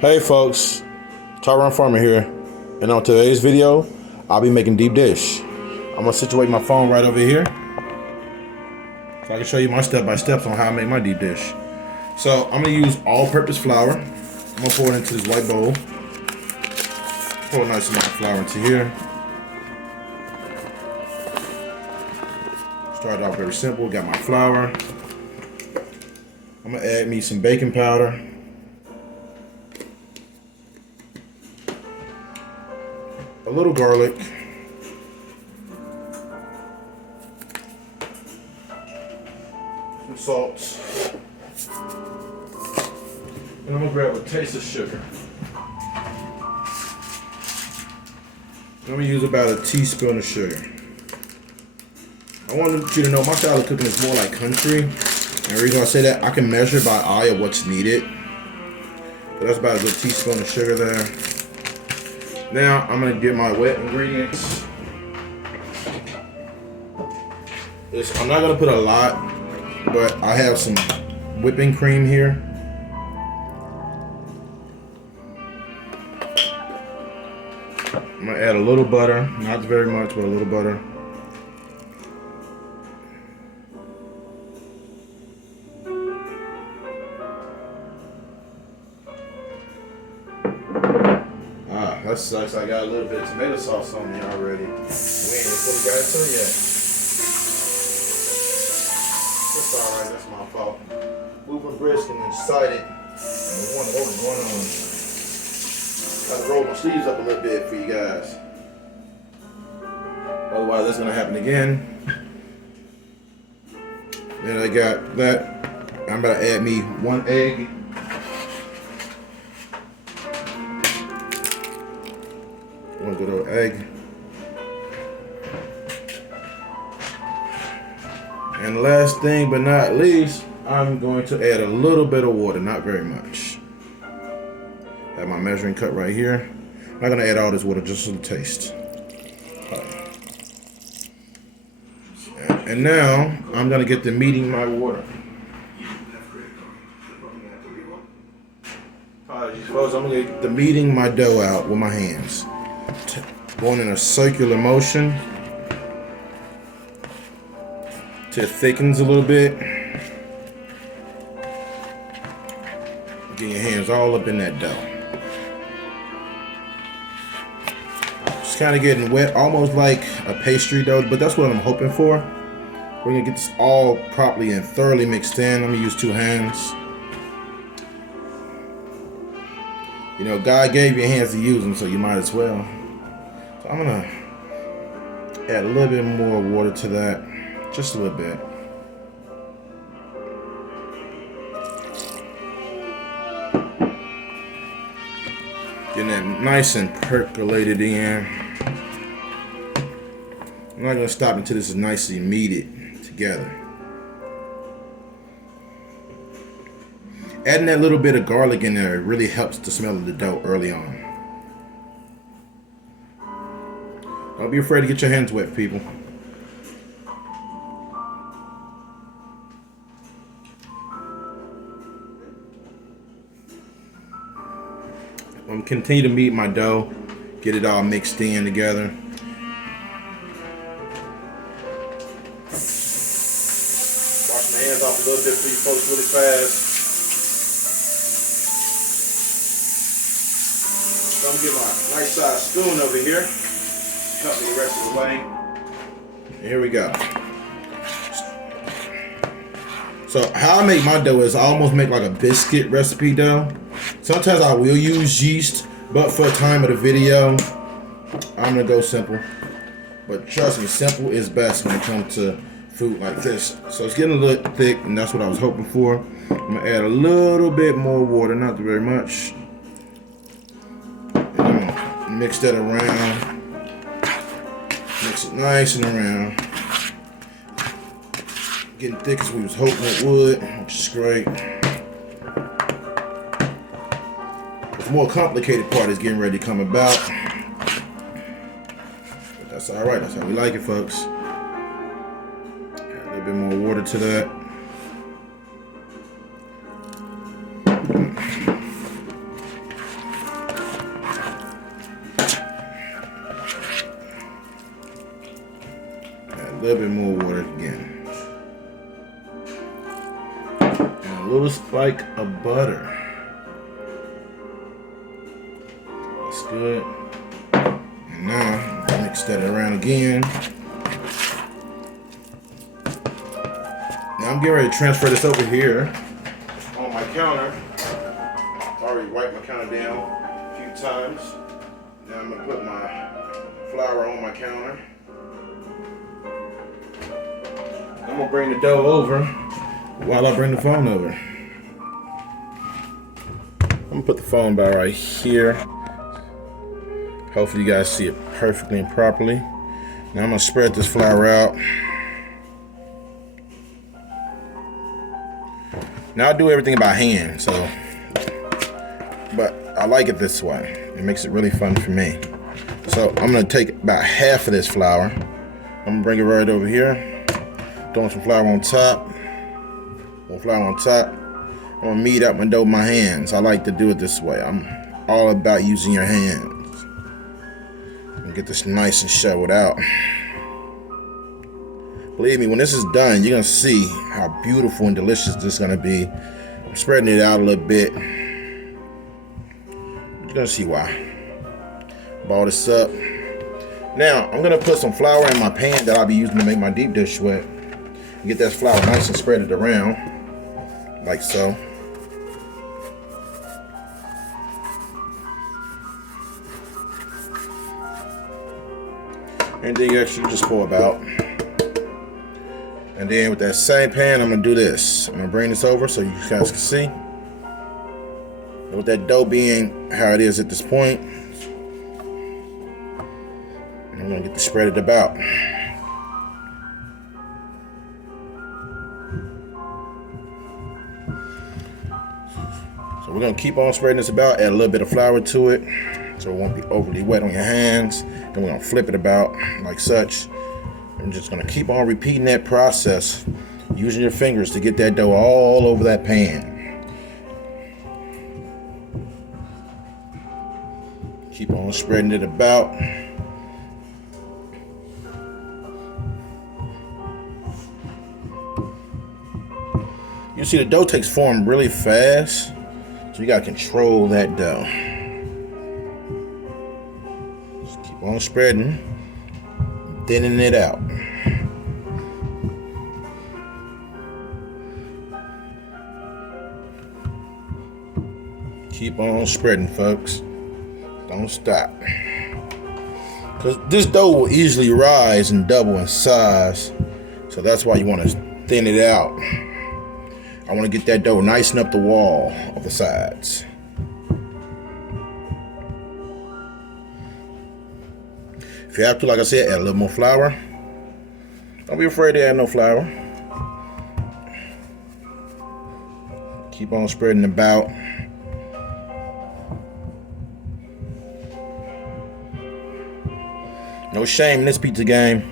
Hey folks, Tyrone Farmer here, and on today's video, I'll be making deep dish. I'm gonna situate my phone right over here, so I can show you my step-by-steps on how I make my deep dish. So I'm gonna use all-purpose flour. I'm gonna pour it into this white bowl. Pour a nice amount of flour into here. Start off very simple. Got my flour. I'm gonna add me some baking powder. A little garlic, some salt, and I'm gonna grab a taste of sugar. I'm gonna use about a teaspoon of sugar. I want you to know my style of cooking is more like country, and the reason I say that, I can measure by eye of what's needed. So that's about a good teaspoon of sugar there. Now I'm gonna get my wet ingredients. I'm not gonna put a lot, but I have some whipping cream here. I'm gonna add a little butter, not very much, but a little butter. That sucks. I got a little bit of tomato sauce on me already. We ain't even fully got into it yet. That's alright, that's my fault. Moving brisk and excited. And wondering what was going on. Gotta roll my sleeves up a little bit for you guys. Otherwise, that's gonna happen again. Then I got that. I'm about to add me 1 egg. One good old egg. And last thing but not least, I'm going to add a little bit of water, not very much. Have my measuring cup right here. I'm not gonna add all this water, just a little taste. And now I'm gonna get to meeting my water. Suppose I'm gonna get to meeting my dough out with my hands. Going in a circular motion till it thickens a little bit. Get your hands all up in that dough. It's kind of getting wet, almost like a pastry dough, but that's what I'm hoping for. We're gonna get this all properly and thoroughly mixed in. I'm gonna use 2 hands. You know, God gave you hands to use them, so you might as well. So I'm gonna add a little bit more water to that, just a little bit. Getting that nice and percolated in. I'm not gonna stop until this is nicely meated together. Adding that little bit of garlic in there really helps the smell of the dough early on. Don't be afraid to get your hands wet, people. I'm gonna continue to knead my dough, get it all mixed in together. Wash my hands off a little bit for you folks really fast. So I'm gonna get my nice sized spoon over here. Help me the rest of the way. And here we go. So how I make my dough is I almost make like a biscuit recipe dough. Sometimes I will use yeast, but for the time of the video, I'm gonna go simple. But trust me, simple is best when it comes to food like this. So it's getting a little thick, and that's what I was hoping for. I'm gonna add a little bit more water, not very much. And I'm gonna mix that around. Mix it nice and around. Getting thick as we was hoping it would, which is great. The more complicated part is getting ready to come about. But that's alright, that's how we like it, folks. Add a little bit more water to that. A little bit more water again. And a little spike of butter. That's good. And now, mix that around again. Now I'm getting ready to transfer this over here on my counter. I already wiped my counter down a few times. Now I'm gonna put my flour on my counter. I'm gonna bring the dough over while I bring the phone over. I'm gonna put the phone by right here. Hopefully you guys see it perfectly and properly. Now I'm gonna spread this flour out. Now I do everything by hand, but I like it this way. It makes it really fun for me. So I'm gonna take about half of this flour. I'm gonna bring it right over here. Throwing some flour on top. More flour on top. I'm gonna knead out my dough with my hands. I like to do it this way. I'm all about using your hands. And get this nice and shoveled out. Believe me, when this is done, you're gonna see how beautiful and delicious this is gonna be. I'm spreading it out a little bit. You're gonna see why. Ball this up. Now, I'm gonna put some flour in my pan that I'll be using to make my deep dish with. Get that flour nice and spread it around, like so. And then you actually just pour about. And then with that same pan, I'm gonna do this. I'm gonna bring this over so you guys can see. And with that dough being how it is at this point, I'm gonna get to spread it about. So we're gonna keep on spreading this about, add a little bit of flour to it so it won't be overly wet on your hands. Then we're gonna flip it about like such. I'm just gonna keep on repeating that process, using your fingers to get that dough all over that pan. Keep on spreading it about. You see the dough takes form really fast, so you gotta control that dough. Just keep on spreading, thinning it out. Keep on spreading, folks. Don't stop. Because this dough will easily rise and double in size, so that's why you want to thin it out. I want to get that dough nice and up the wall of the sides. If you have to, like I said, add a little more flour. Don't be afraid to add no flour. Keep on spreading about. No shame in this pizza game.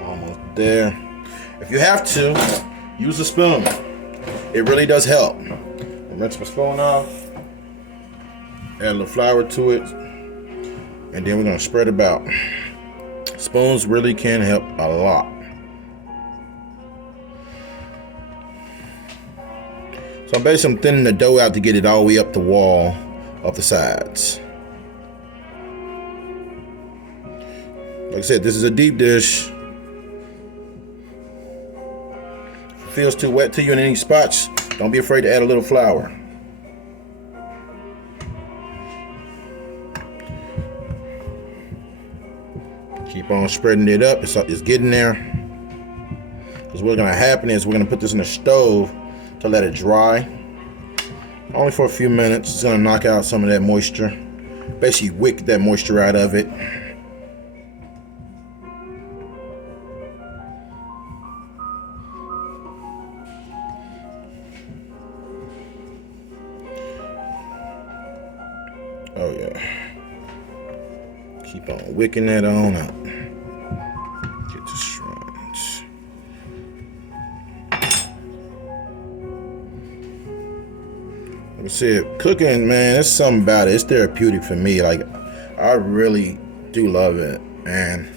Almost there. If you have to, use a spoon. It really does help. Rinse my spoon off. Add a little flour to it. And then we're going to spread about. Spoons really can help a lot. So I'm basically thinning the dough out to get it all the way up the wall of the sides. Like I said, this is a deep dish. If it feels too wet to you in any spots, don't be afraid to add a little flour. Keep on spreading it up. It's getting there. Because what's going to happen is we're going to put this in the stove to let it dry. Only for a few minutes. It's going to knock out some of that moisture. Basically wick that moisture out of it. Oh yeah. Keep on wicking that on out. Get the strands. See, cooking, man, there's something about it. It's therapeutic for me. Like, I really do love it, and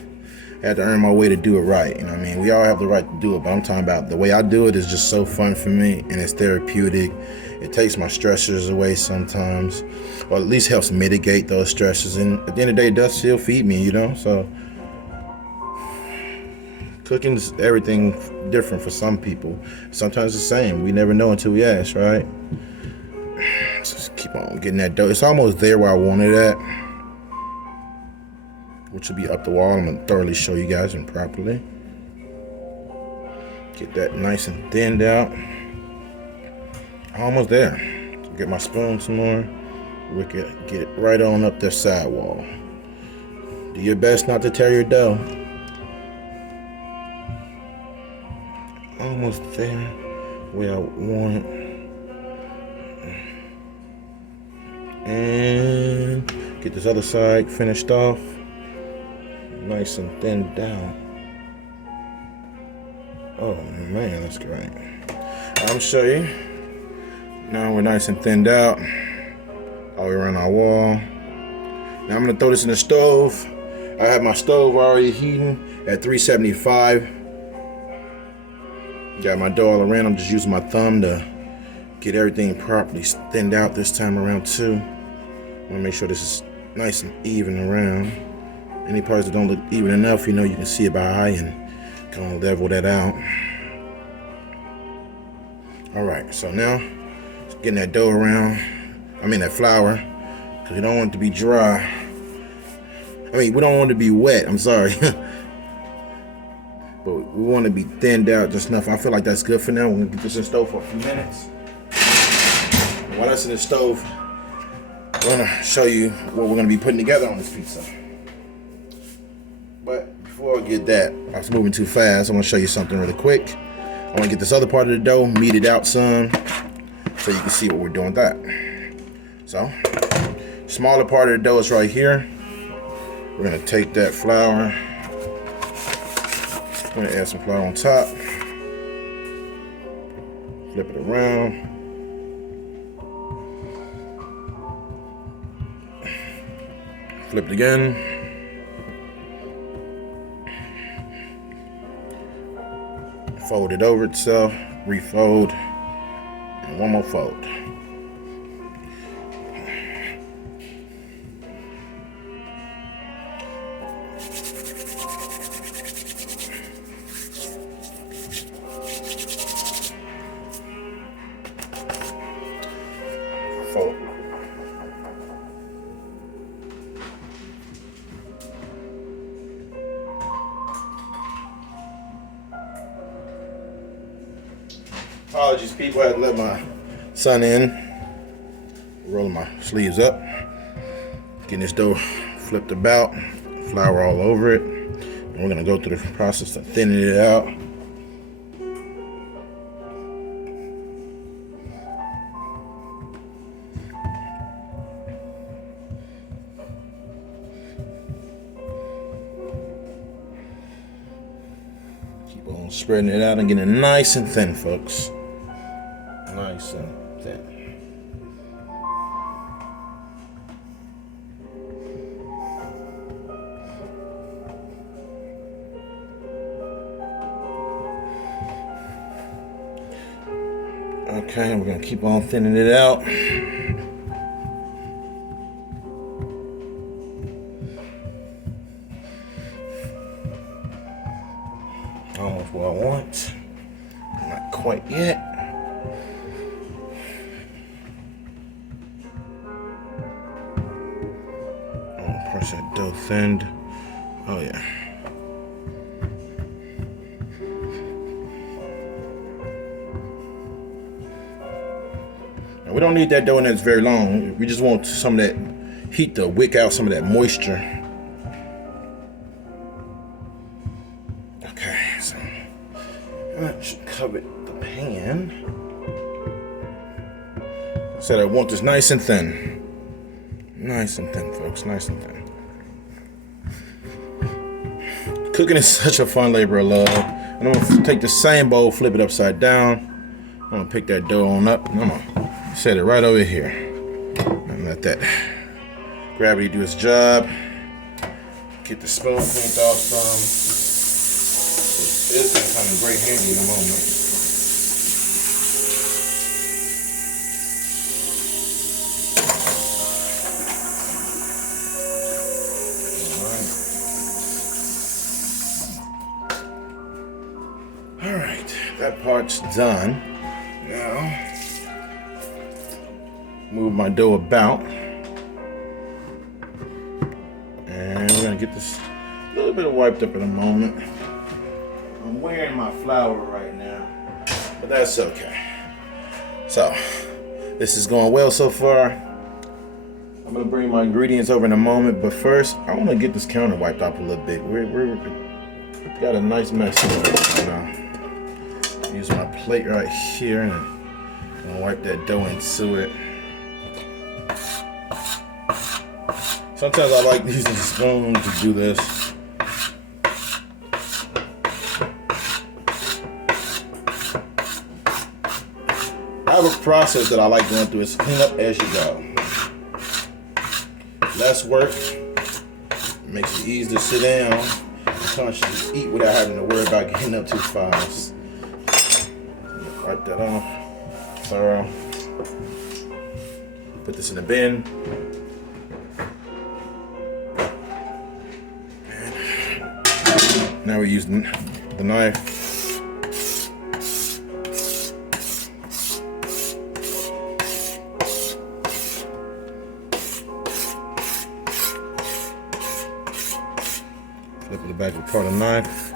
I had to earn my way to do it right. You know what I mean? We all have the right to do it, but I'm talking about the way I do it is just so fun for me, and it's therapeutic. It takes my stressors away sometimes, or at least helps mitigate those stresses. And at the end of the day, it does still feed me, you know? So cooking's everything different for some people. Sometimes the same. We never know until we ask, right? Just keep on getting that dough. It's almost there where I want it at, which will be up the wall. I'm gonna thoroughly show you guys and properly. Get that nice and thinned out. Almost there. Get my spoon some more. We can get right on up the side wall. Do your best not to tear your dough. Almost there, where I want it. And get this other side finished off. Nice and thinned down. Oh man, that's great. I'll show you. Now we're nice and thinned out all the way around our wall. Now I'm gonna throw this in the stove. I have my stove already heating at 375. Got my dough all around. I'm just using my thumb to get everything properly thinned out this time around too. I wanna make sure this is nice and even around. Any parts that don't look even enough, you know, you can see it by eye and kind of level that out. All right, so now getting that dough around, that flour, because we don't want it to be dry. We don't want it to be wet, I'm sorry. But we want to be thinned out just enough. I feel like that's good for now. We're gonna get this in the stove for a few minutes. While that's in the stove, I'm gonna show you what we're gonna be putting together on this pizza. But before I get that, I was moving too fast. I'm gonna show you something really quick. I wanna get this other part of the dough meated out some, so you can see what we're doing with that. So, smaller part of the dough is right here. We're gonna take that flour. I'm gonna add some flour on top. Flip it around. Flip it again. Fold it over itself, refold, and one more fold. Fold. Apologies, people. I had to let my son in. Rolling my sleeves up. Getting this dough flipped about. Flour all over it. And we're going to go through the process of thinning it out. Keep on spreading it out and getting it nice and thin, folks. Nice and thin. Okay, we're gonna keep on thinning it out. Almost what I want. Not quite yet. Press that dough thinned. Oh yeah. Now we don't need that dough in there very long. We just want some of that heat to wick out some of that moisture. Okay, so that should cover the pan. Said I want this nice and thin. Nice and thin, folks, nice and thin. Cooking is such a fun labor of love. And I'm gonna take the same bowl, flip it upside down. I'm gonna pick that dough on up. Come on. Set it right over here. And let that gravity do its job. Get the spoon cleaned off some. It's gonna come in great handy in a moment. All right, that part's done. Now, move my dough about. And we're gonna get this a little bit wiped up in a moment. I'm wearing my flour right now, but that's okay. So, this is going well so far. I'm gonna bring my ingredients over in a moment, but first, I wanna get this counter wiped off a little bit. We've got a nice mess right now. Use my plate right here and I'm gonna wipe that dough into it. Sometimes I like using a spoon to do this. I have a process that I like going through. It's clean up as you go. Less work, makes it easy to sit down and consciously eat without having to worry about getting up too fast. Wipe that off. Thorough. Put this in the bin. Now we're using the knife. Flip it back with part of the knife.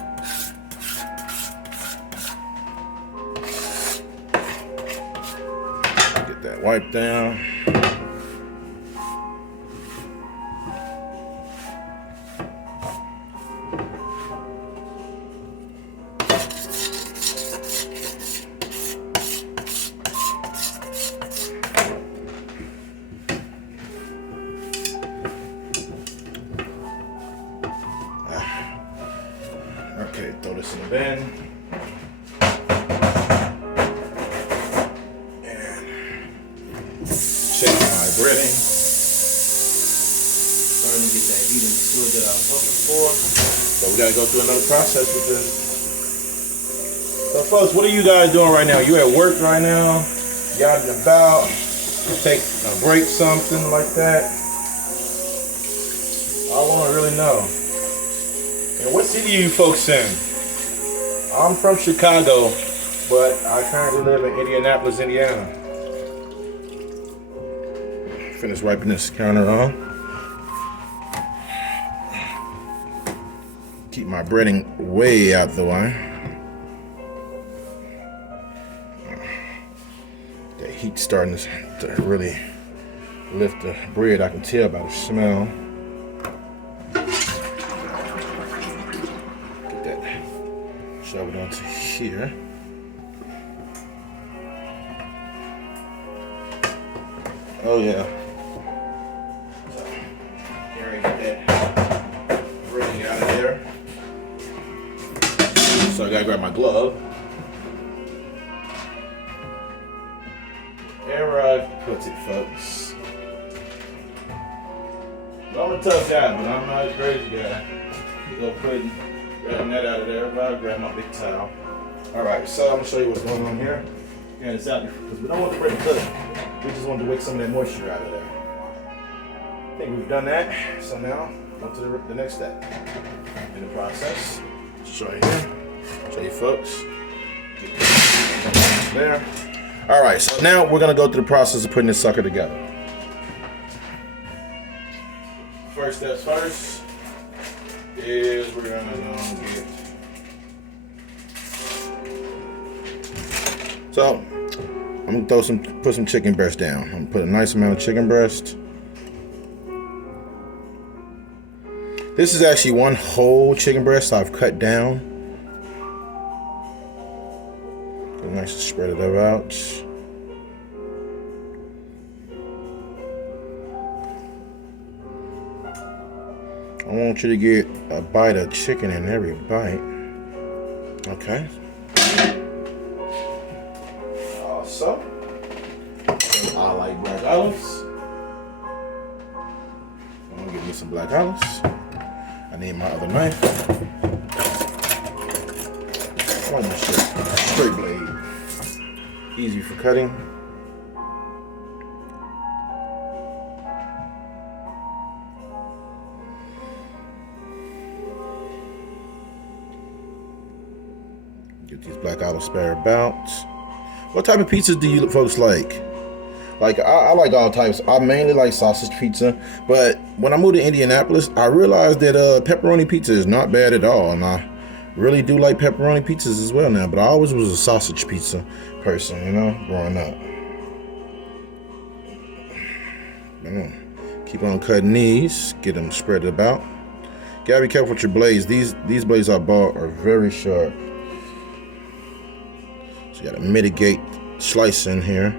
Get that wiped down. Okay, throw this in the bin. And shake my breading. Starting to get that heat and fluid that I was hoping for. So we gotta go through another process with this. So folks, what are you guys doing right now? You at work right now? You out and about? Take a break, something like that? I wanna really know. And what city are you folks in? I'm from Chicago, but I currently live in Indianapolis, Indiana. Finish wiping this counter on. Keep my breading way out the way. The heat's starting to really lift the bread. I can tell by the smell. Shove it onto here. Oh yeah. So here I get that breading out of there. So I gotta grab my glove. There I put it, folks. I'm a tough guy, but I'm not a crazy guy. You go grabbing that out of there. I'll grab my big towel. Alright, so I'm gonna show you what's going on here. And it's out because we don't want the bread to cook. We just want to wick some of that moisture out of there. I think we've done that. So now, on to the next step in the process. Show you here. Show you folks. There. Alright, so now we're gonna go through the process of putting this sucker together. First steps first is we're gonna get. So I'm gonna put some chicken breast down. I'm gonna put a nice amount of chicken breast. This is actually one whole chicken breast I've cut down. Get nice and spread it out. I want you to get a bite of chicken in every bite. Okay. Also, I like black olives. I'm gonna get me some black olives. I need my other knife. Oh, my shit. Straight blade. Easy for cutting. Get these black olives spare about. What type of pizzas do you folks like? Like, I like all types. I mainly like sausage pizza, but when I moved to Indianapolis, I realized that pepperoni pizza is not bad at all, and I really do like pepperoni pizzas as well now, but I always was a sausage pizza person, you know, growing up. Keep on cutting these, get them spread about. Gotta be careful with your blades. These blades I bought are very sharp. So you gotta mitigate slicing here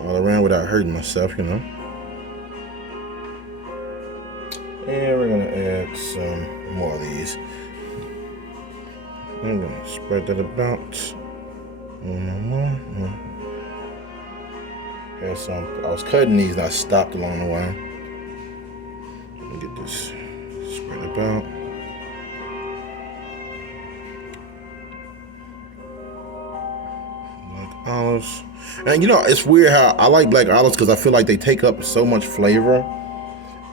all around without hurting myself, you know. And we're gonna add some more of these. I'm gonna spread that about. One more. Here's some. I was cutting these and I stopped along the way. Let me get this spread about. Black olives. And you know, it's weird how I like black olives because I feel like they take up so much flavor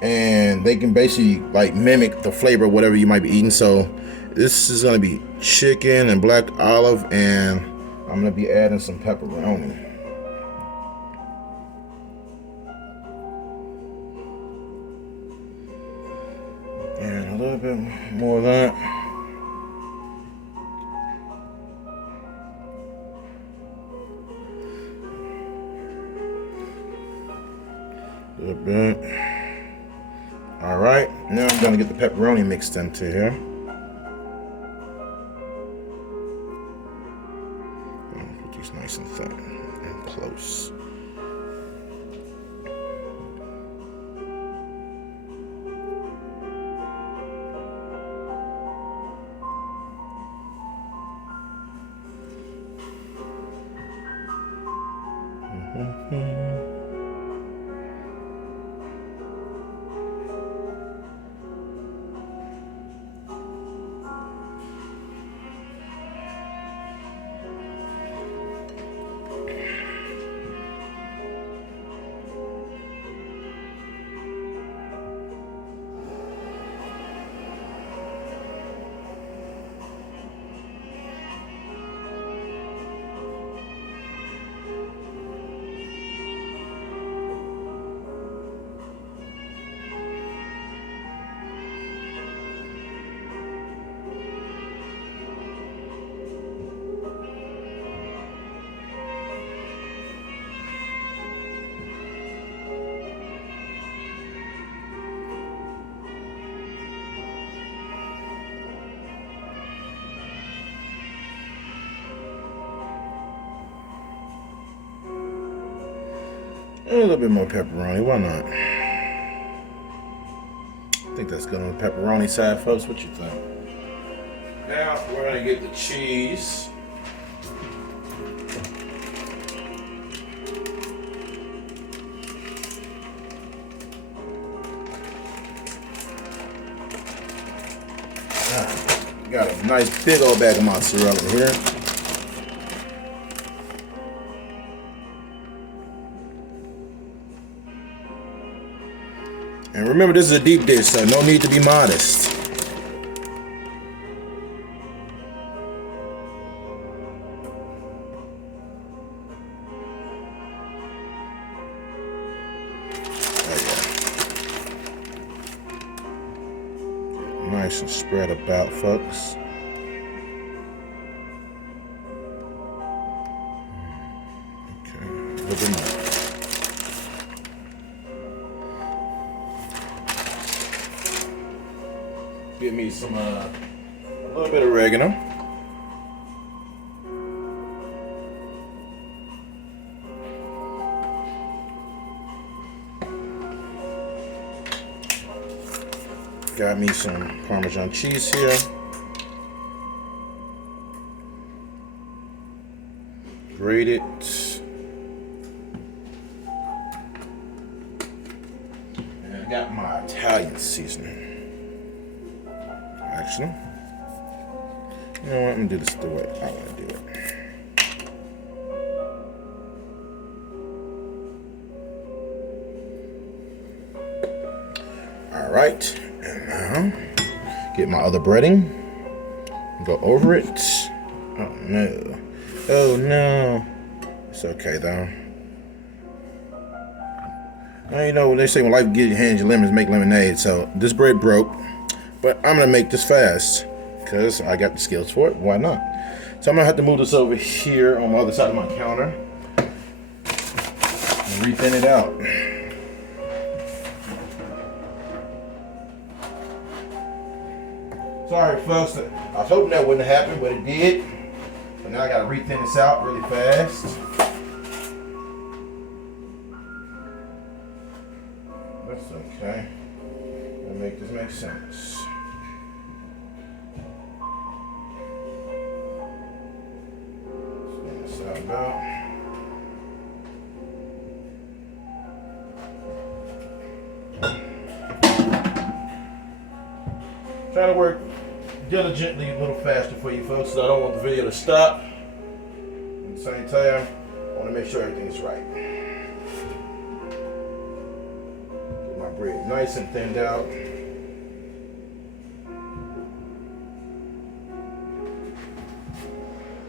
and they can basically like mimic the flavor of whatever you might be eating. So this is gonna be chicken and black olive, and I'm gonna be adding some pepperoni. And a little bit more of that. A little bit. All right, now I'm gonna get the pepperoni mixed into here. Put these nice and thin and close. A little bit more pepperoni, why not? I think that's good on the pepperoni side, folks. What you think? Now we're gonna get the cheese. Got a nice big old bag of mozzarella here. And remember, this is a deep dish, so no need to be modest. Nice and spread about, folks. Okay, a little bit more. Give me some, a little bit of oregano. Got me some Parmesan cheese here. Grate it. seasoning. Actually, you know what? I'm gonna do this the way I want to do it. All right, and now get my other breading. Go over it. Oh no! Oh no! It's okay though. You know, they say when life gives you hands you lemons, make lemonade. So this bread broke, but I'm gonna make this fast because I got the skills for it. Why not? So I'm gonna have to move this over here on the other side of my counter and re-thin it out. Sorry, folks. I was hoping that wouldn't happen, but it did. So now I gotta re-thin this out really fast. That's okay. I'll make this make sense. Spin this out about. Trying to work diligently a little faster for you folks, so I don't want the video to stop. At the same time, I want to make sure everything's right. Get my bread nice and thinned out.